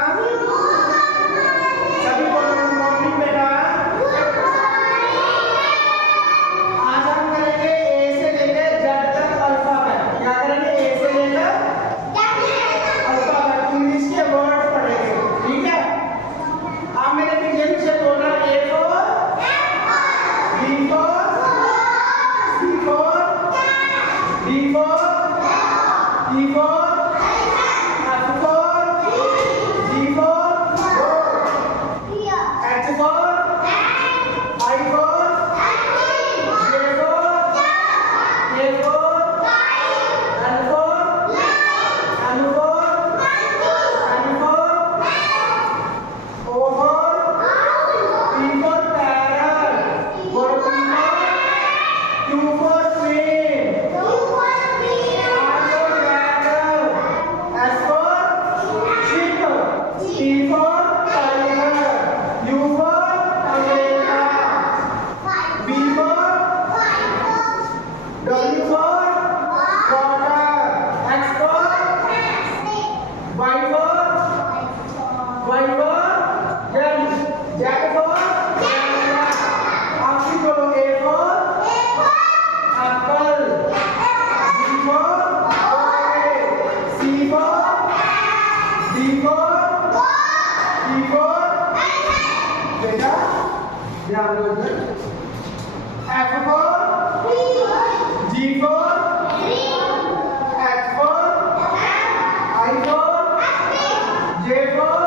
सभी को good morning बेटा। आज हम करेंगे ए से लेकर जेड तक अल्फाबेट। क्या करेंगे? ए से लेकर अल्फाबेट इंग्लिश के वर्ड पढ़ेंगे, ठीक है? आप मेरे पीछे पीछे बोलना A for B for C for D for E for ध्यान दो। F for G for H for I for J for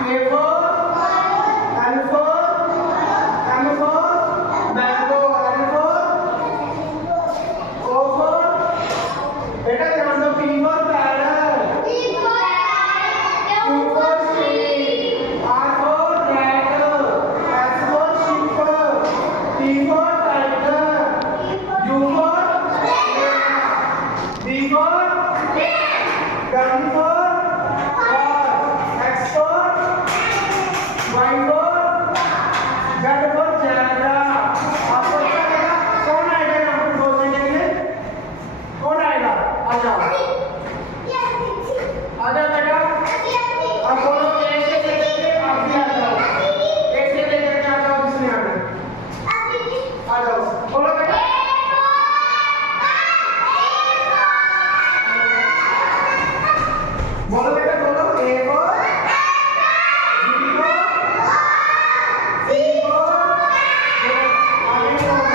K for L for M for mango, N for O for बेटा ध्यान दो। P for parrot, Q for sheep, R for rat, S for sheep, T for tiger, U for B for W for X for Y for Z for zebra। आपको क्या लगा? कौन आएगा यहाँ पे बोलने के लिए? कौन आएगा? आ जाओ, आ जाओ बेटा। अब बोलो ए से लेकर आप भी आ जाओ। ए से लेकर के आ जाओ, किसने आना है? आ जाओ, बोलो बेटा। बोलो बेटा, बोलो। ए for B for C for आगे बोलो।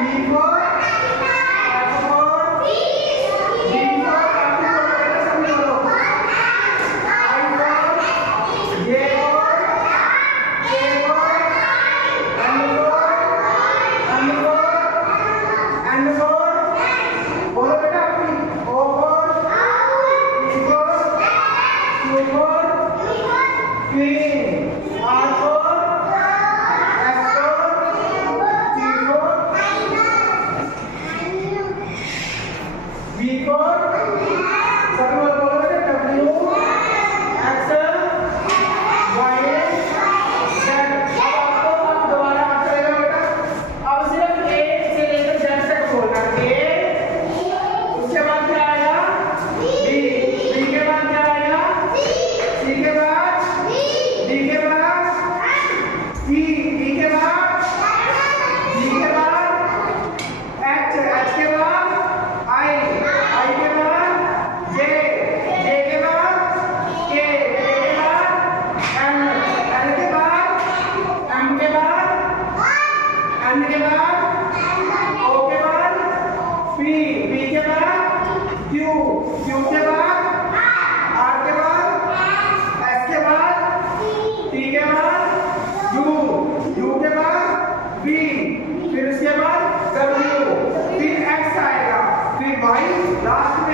E for F for G for आपको बोलो बेटा, समझ लो। I for J for K for L for M for N for बोलो बेटा अपनी। O for P for Q for Queen, R for S for T for V for सभी लोग बोलो बेटा। W X Y Z। अब दोबारा आप चलेगा बेटा। अब सिर्फ A से लेकर Z तक बोलना। A, उसके बाद क्या आएगा? B, B के बाद क्या आएगा? C के बाद D के बाद E, E के बाद G के बाद H, H के बाद I, I के बाद J, J के बाद K, K के बाद M, L के बाद M के बाद N के बाद O के बाद P, P के बाद Q, Q के बाद R के बाद S के बाद T के बाद U, U के बाद V, फिर उसके बाद W, फिर X आएगा, फिर Y, लास्ट